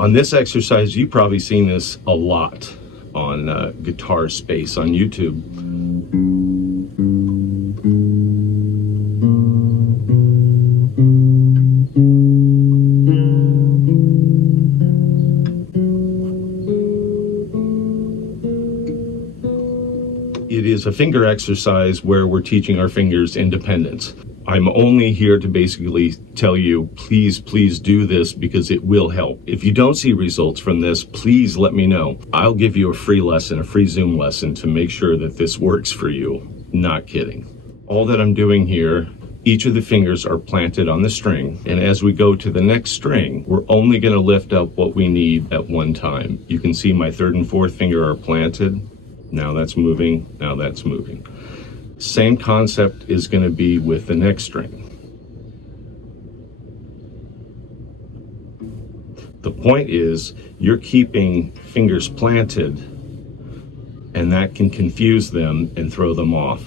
On this exercise, you've probably seen this a lot on Guitar Space on YouTube. It is a finger exercise where we're teaching our fingers independence. I'm only here to basically tell you, please do this because it will help. If you don't see results from this, please let me know. I'll give you a free lesson, a free Zoom lesson to make sure that this works for you. Not kidding. All that I'm doing here, each of the fingers are planted on the string, and as we go to the next string, we're only going to lift up what we need at one time. You can see my third and fourth finger are planted. Now that's moving, now that's moving. Same concept is going to be with the next string. The point is you're keeping fingers planted, and that can confuse them and throw them off.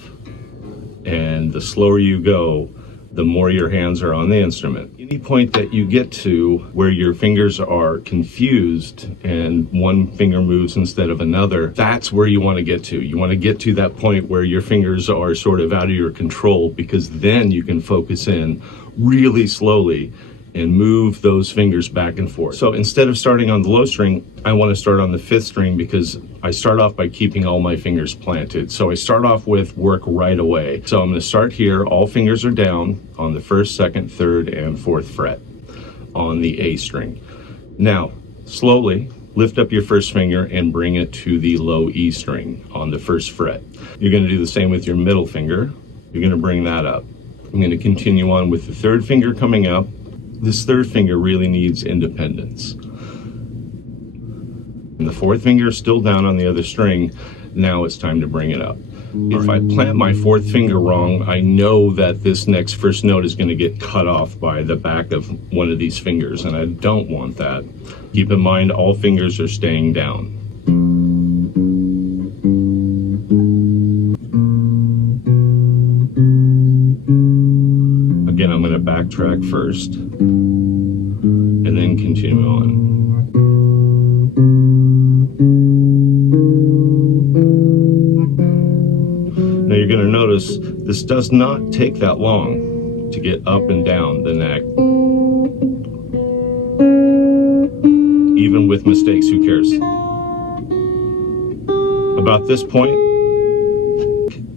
And the slower you go, the more your hands are on the instrument. Any point that you get to where your fingers are confused and one finger moves instead of another, that's where you want to get to. You want to get to that point where your fingers are sort of out of your control, because then you can focus in really slowly and move those fingers back and forth. So instead of starting on the low string, I want to start on the fifth string because I start off by keeping all my fingers planted. So I start off with work right away. So I'm going to start here. All fingers are down on the first, second, third, and fourth fret on the A string. Now, slowly lift up your first finger and bring it to the low E string on the first fret. You're going to do the same with your middle finger. You're going to bring that up. I'm going to continue on with the third finger coming up. This third finger really needs independence. And the fourth finger is still down on the other string. Now it's time to bring it up. If I plant my fourth finger wrong, I know that this next first note is going to get cut off by the back of one of these fingers, and I don't want that. Keep in mind, all fingers are staying down. Again, I'm going to backtrack first and then continue on. Now you're going to notice this does not take that long to get up and down the neck. Even with mistakes, who cares? About this point,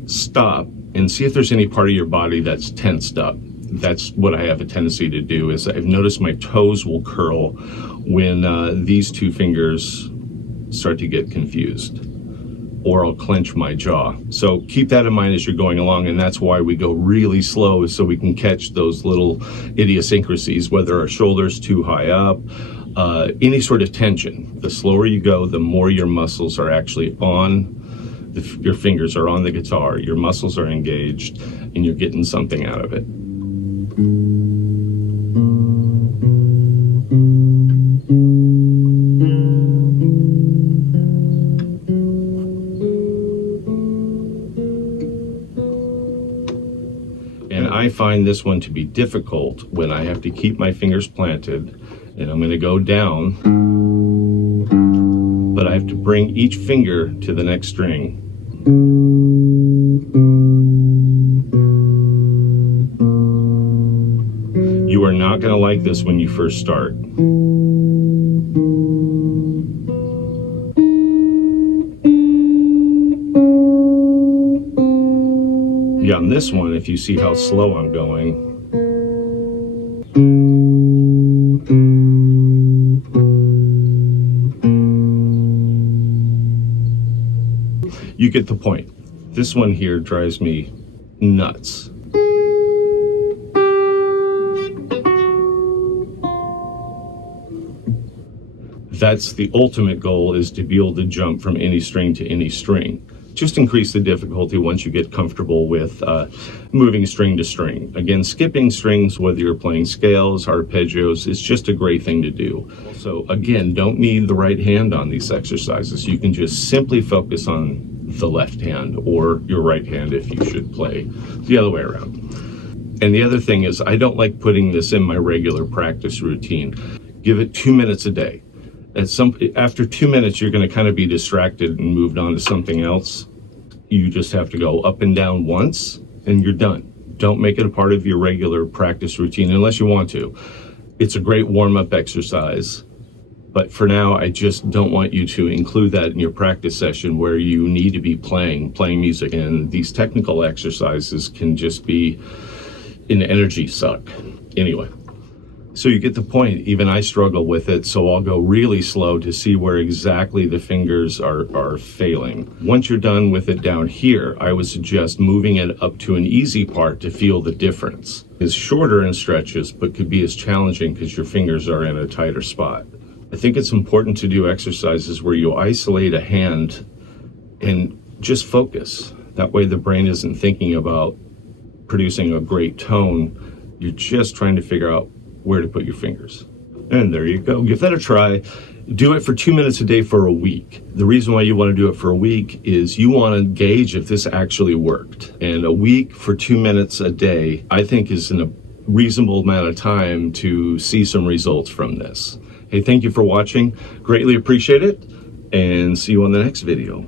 stop and see if there's any part of your body that's tensed up. That's what I have a tendency to do, is I've noticed my toes will curl when these two fingers start to get confused, or I'll clench my jaw. So keep that in mind as you're going along, and that's why we go really slow, so we can catch those little idiosyncrasies, whether our shoulder's too high up, any sort of tension. The slower you go, the more your muscles are actually on, your fingers are on the guitar, your muscles are engaged, and you're getting something out of it. And I find this one to be difficult when I have to keep my fingers planted, and I'm going to go down, but I have to bring each finger to the next string. You are not going to like this when you first start. Yeah, on this one, if you see how slow I'm going, you get the point. This one here drives me nuts. That's the ultimate goal, is to be able to jump from any string to any string. Just increase the difficulty once you get comfortable with moving string to string. Again, skipping strings, whether you're playing scales, arpeggios, is just a great thing to do. So again, don't need the right hand on these exercises. You can just simply focus on the left hand, or your right hand if you should play the other way around. And the other thing is, I don't like putting this in my regular practice routine. Give it 2 minutes a day. After 2 minutes, you're going to kind of be distracted and moved on to something else. You just have to go up and down once and you're done. Don't make it a part of your regular practice routine unless you want to. It's a great warm-up exercise, but for now, I just don't want you to include that in your practice session where you need to be playing music. And these technical exercises can just be an energy suck. Anyway, so you get the point. Even I struggle with it, so I'll go really slow to see where exactly the fingers are failing. Once you're done with it down here, I would suggest moving it up to an easy part to feel the difference. It's shorter in stretches, but could be as challenging because your fingers are in a tighter spot. I think it's important to do exercises where you isolate a hand and just focus. That way the brain isn't thinking about producing a great tone. You're just trying to figure out where to put your fingers. And there you go. Give that a try. Do it for 2 minutes a day for a week. The reason why you want to do it for a week is you want to gauge if this actually worked. And a week for 2 minutes a day, I think, is a reasonable amount of time to see some results from this. Hey, thank you for watching. Greatly appreciate it, and see you on the next video.